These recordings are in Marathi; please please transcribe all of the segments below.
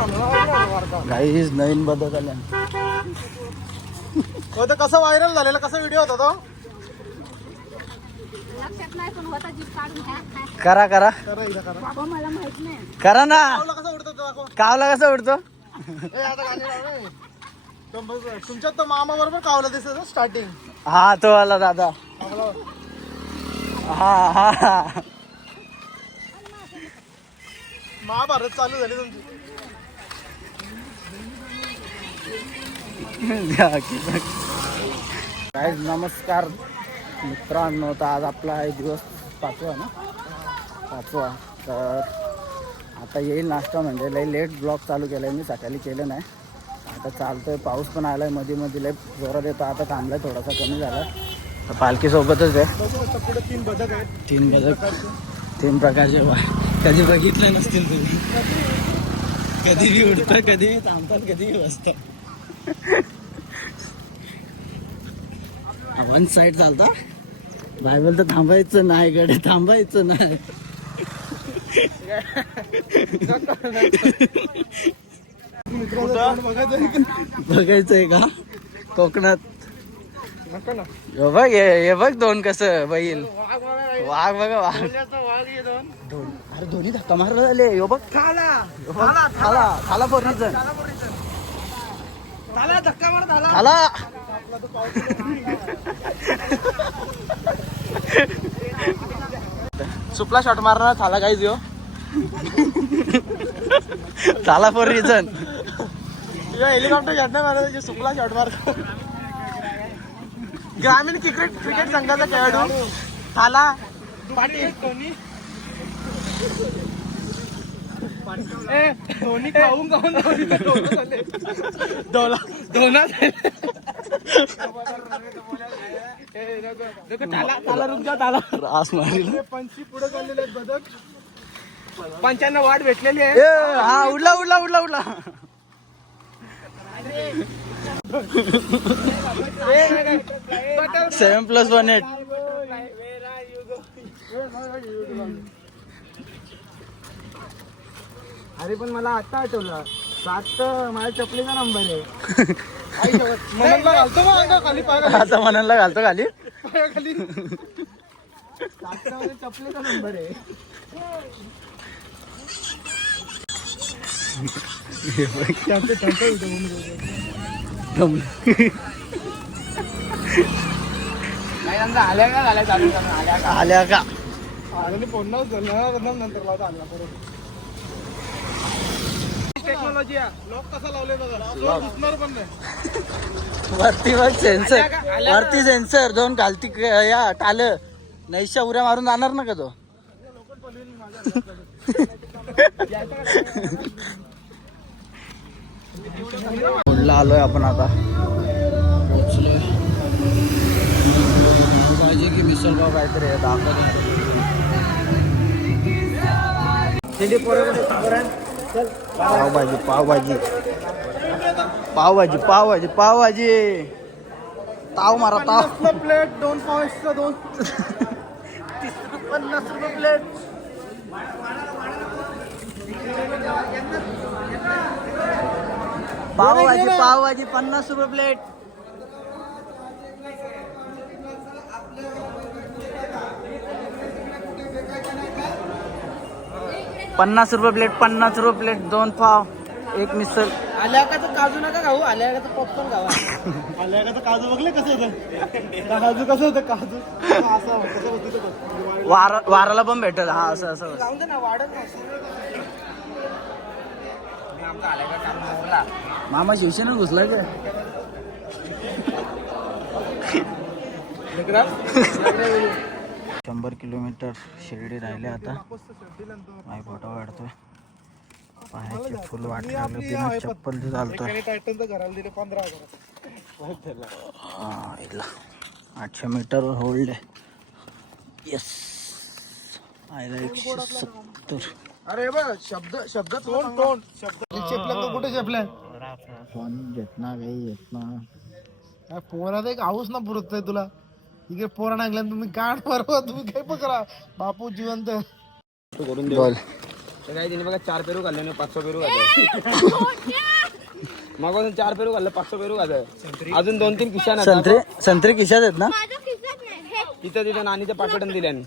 काहीच नवीन बदल आल्या. हो तर कसं व्हायरल झालेला? कसा व्हिडिओ होता तो? लक्षात नाही पण होता जीप काढून. ह्या, ह्या. करा. करा करा करा. बाबा मला माहीत नाही. करा ना. कावला कसा उडतो तो दाखव. कावला कसा उडतो? ए, आता गाणी लाव रे. तो बघ, तुमच्यात तो मामा बरोबर कावला दिसत स्टार्टिंग हा तो आला दादा. हा हा हा. महाभारत चालू झाली तुमची. काय नमस्कार. मित्रांनो तर आज आपला आहे दिवस पाचवा ना? पाचवा. तर आता येईल नाश्ता म्हणजे लई लेट ब्लॉग चालू केला आहे मी सकाळी केलं नाही. आता चालतोय. पाऊस पण आला आहे मध्ये मध्ये लई जोरात येतो. आता थांबलाय थोडासा. कमी झाला तर पालखीसोबतच आहे. तीन बदक. आहेत तीन बदक तीन प्रकारचे कधी बघितलं नसतील तुम्ही? कधी उडतात कधी थांबतात कधी बसतात. वन साईड चालता बायबल तर थांबायचं नाही गडे थांबायचं नाही. बघायचंय का? कोकणात. बघ हे बघ दोन कसं बैल. वाघ बघा. वाघ. दोन. अरे दोन्ही धक्का मारला झाले. यो बघ. खाला. खाला खाला. पोरीचं झाला झाला. सुपला शॉट मारणार झाला काहीच यो. चाला फॉर रिझन हेलिकॉप्टर शॉट नाही जे सुपला शॉट मारतो ग्रामीण क्रिकेट क्रिकेट संघाचा खेळाडू थाला पाटील. धोनी खाऊन खाऊन धोना धोना पंचांना वाट भेटलेली आहे. हा उडला उडला उडला उडला. सेवन प्लस वन एट अरे पण मला आता आठवलं सात माझ्या चपलीचा नंबर आहे आई शपथ. मननला घालतो मग अंगा खाली पाय आता मनाला घालतो खाली खाली सातचा माझ्या चपलीचा नंबर आहे टॅम्पे टॅम्पे होतो म्हणून आल्या का झाल्या चालू आल्या का आल्या का आणि पुन्हा झालं नंतर लावता आला बरोबर टेक्नॉलॉजी लॉक कसा लावले बघा? लॉक दिसणार पण नाही. वरती बघ सेन्सर वरती सेन्सर दोन घालती क- या टाल. नैशा उऱ्या मारून जाणार ना का तो? पुढला आलोय आपण आता. पोचलोय पाहिजे की मिसळ पाव काहीतरी आहे दाखवतो. पावभाजी पावभाजी. पावभाजी पावभाजी पावभाजी. ताव मारा ताव. प्लेट दोन पाव दोन. पन्नास रुपये प्लेट पावभाजी पावभाजी पन्नास रुपये प्लेट पन्नास रुपये प्लेट पन्नास रुपये प्लेट दोन पाव. एक मिसळ. आल्या का तर काजू नका खाऊ आल्या का तर पॉपकॉर्न खावा. आल्या का तर काजू बघले कसं होतं? काजू कसं होतं? काजू. असं. वार वाराला पण भेटेल. हा असं असं जाऊन दे ना वाढत मामा शिवसेनेत घुसला काय? शंभर किलोमीटर शिर्डी राहिले आता. माय फोटो काढतोय. पायाचे फुल वाटलं बिना चप्पल चालतोय हा, आठशे मीटर होल्ड आहे. येस आयला एकशे सत्तर. अरे शब्द शब्द तोंड तोंड. शब्द कुठे चेपल्या फोन घेत ना काही येत ना. पोरात एक हाऊस ना पुरत तुला. इकडे पोरा नागल्या तुम्ही गाण मारवा तुम्ही काय पण करा. बापू जिवंत. बोल. काय तिने बघा चार पेरू खाल्ले ना पाचशे पेरू खाल्ले. मग चार पेरू खाल्लं पाचशे पेरू खाल्लं. अजून दोन तीन किशान संत्री संत्री खिशात आहेत ना? माझ्या खिशात नाही हे. तिथं तिथं नानीच्या पाकडन दिल्यान.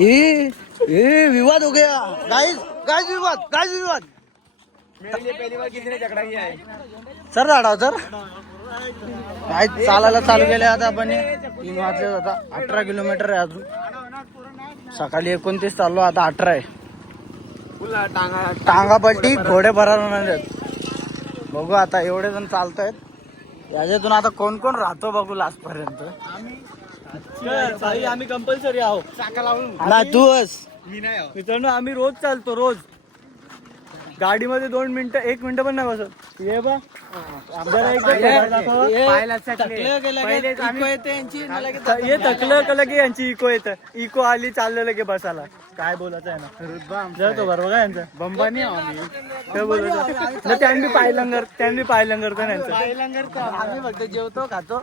ए ए विवाद हो गया. गाइस गाइस विवाद गाइस विवाद. मेरे लिए पहली बार किसी ने झगड़ा किया है। सर झाडाव सर. काय चालायला चालू केले आता आपण? तीन वाजले आता. अठरा किलोमीटर आहे अजून. सकाळी एकोणतीस चाललो आता अठरा आहे. टांगा पलटी घोडे भरायला नाही बघू आता एवढे जण चालत आहेत याच्यातून आता कोण कोण राहतो बघू लास्ट पर्यंत आम्ही कंपल्सरी आहो ना तू मी नाही मित्रांनो आम्ही रोज चालतो रोज. गाडीमध्ये दोन मिनिटं एक मिनिटं पण नाही बसत. ये बा. जरा एकदा. ये का? लगे यांची इको येत? इको आली चाललं लगे बसायला. काय बोलायचं आहे ना? जातो बरोबर का यांचं. बंबानी काय बोलायचं? त्यांनी पायलंगर त्यांनी पायलंगर तर यांचं. आम्ही फक्त जेवतो खातो.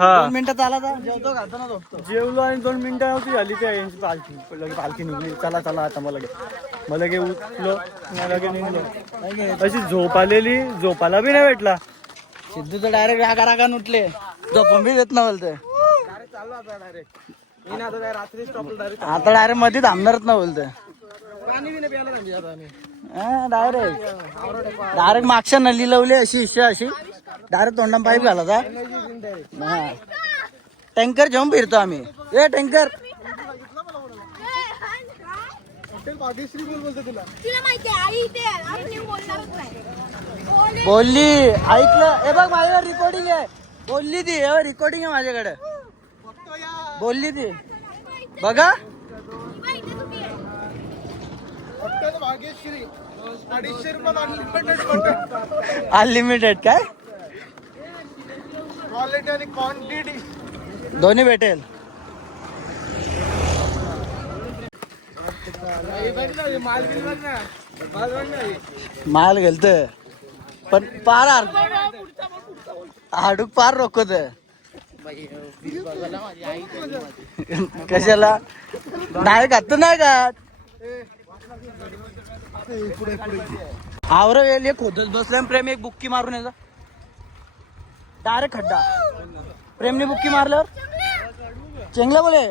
हा. चालत जेवतो खातो ना झोपतो जेवलो आणि दोन मिनिटं होती झाली काय? यांची पालखी. लगे पालखी निघली. चला चला आता मला लगे. मला लगे उठलो मला लगे निघलो. अशी झोप आलेली. झोपाला बी नाही भेटला. सिद्धू तर डायरेक्ट रागा रागान उठले. झोपून बी देत ना बोलतोय चालू आता डायरेक्टमध्ये थांबणारच ना बोलतोय पाणी बी नाही प्यायला थांबली आता आम्ही. डायरेक्ट डायरेक्ट मागच्या नली लावली अशी इच्छा अशी. डायरेक्ट तोंडा पाईप घालायचा. टँकर घेऊन फिरतो आम्ही. ए टँकर. बोलली. ऐकलं. ए बघ माझ्याकडे रिकॉर्डिंग आहे. बोलली ती. रिकॉर्डिंग आहे माझ्याकडे. बोलली ती. बघा. अनलिमिटेड काय? क्वालिटी आणि क्वांटिटी दोन्ही भेटेल. माल गेलत. पण पार हाड- हाडूक पार रोखत कशाला? डायरेक्ट घात नाही का आवर वेळ एक खोदत बसल्या प्रेम एक बुक्की मारून याचा डायरेक्ट खड्डा प्रेमने बुक्की मारल्यावर चेंगला बोले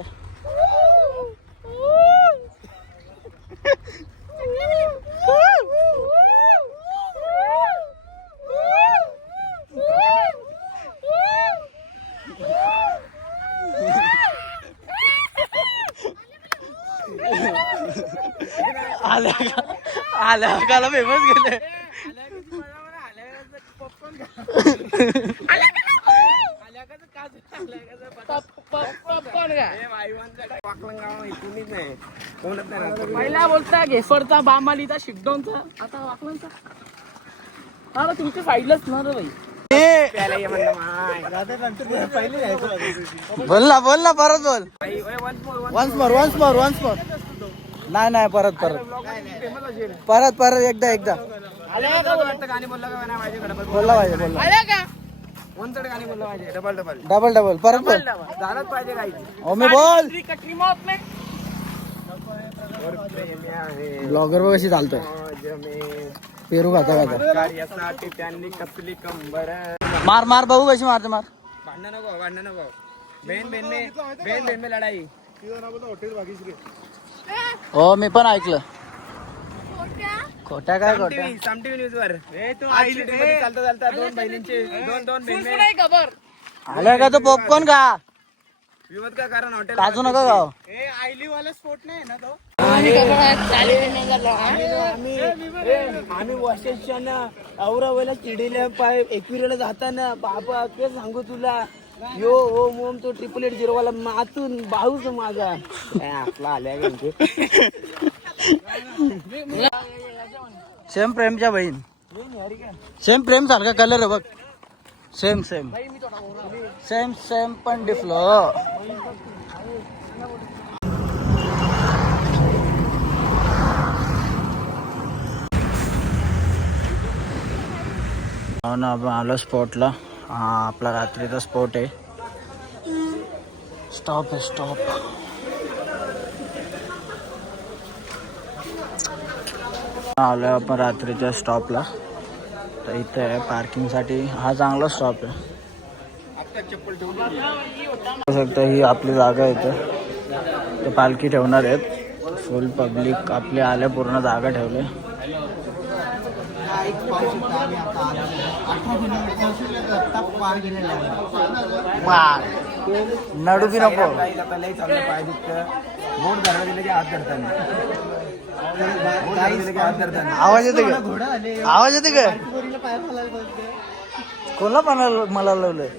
आल्या का आल्या काला फेमस गेले पहिला बोलता घेफरचा बामालीचा शिकडोनचा आता वाकलांचा. हा तुमच्या साईडलाच ना रे भाई बोल ना बोल ना परत बोल. Once more once more once more नाही नाही परत परत. परत परत एकदा एकदा. बोलला पाहिजे बोलला कोणतं गाणी बोललं पाहिजे. डबल डबल डबल डबल परत बोल. झालंच पाहिजे काही ओ मी बोल. ब्लॉगर कशी चालतोय. पेरू खाता खाता. त्यांनी कसली कंबर? मार मार बघू कशी मारते मार. भांडण नको भांडण नको. में बहीण बहीण में लढाई. हो मी पण ऐकलं. खोट्या. काय खोट्या साम टीव्ही न्यूज वर चालता चालता दोन बहिणींचे दोन दोन बहिणी आल्या का तो पॉपकॉर्न का विरोध का कारण हॉटेल काजू नका गाव आयली वाला स्पोर्ट नाही ना तो? आम्ही वॉशेशन औरा वेळेला चिडीला पाय एकविरेला जाताना बाबा ते सांगू तुला. यो ओ मोम तो ट्रिपल एट झिरो वाला मातून भाऊच माझा. आपला आल्या सेम प्रेमच्या बहीण. सेम प्रेम सारखा कलर आहे बघ. सेम सेम सेम सेम पण डिफलो हो ना आपण आलो स्पॉटला हा आपला रात्रीचा स्पॉट आहे. स्टॉप आहे स्टॉप आलोय आपण रात्रीच्या स्टॉपला तर इथे आहे पार्किंगसाठी हा चांगला स्टॉप आहे. बघू शकता ही आपली जागा इथे. तर पालखी ठेवणार आहेत. फुल पब्लिक आपले आले पूर्ण जागा ठेवले. नडू नको की हात धरताना बोट धरला दिले की हात धरताना आवाज येते का आवाज येते का। कोणला पाण्याला मला लावलंय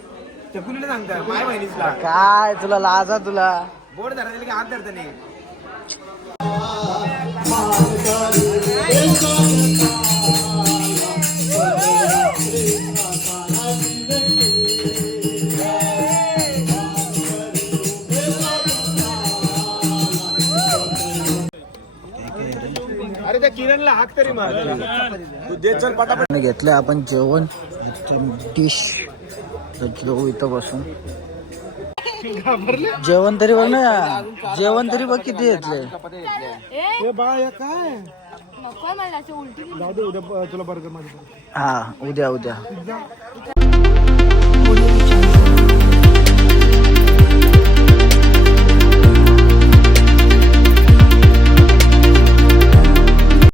बहिणीसला काय तुला लाजा तुला? धरला दिले की हात धरताना अरे घेतलंय आपण जेवण. एकदम डिश जेवू इथं बसून. जेवण तरी बघ ना जेवण तरी बघ किती घेतलंय. हे हा उद्या उद्या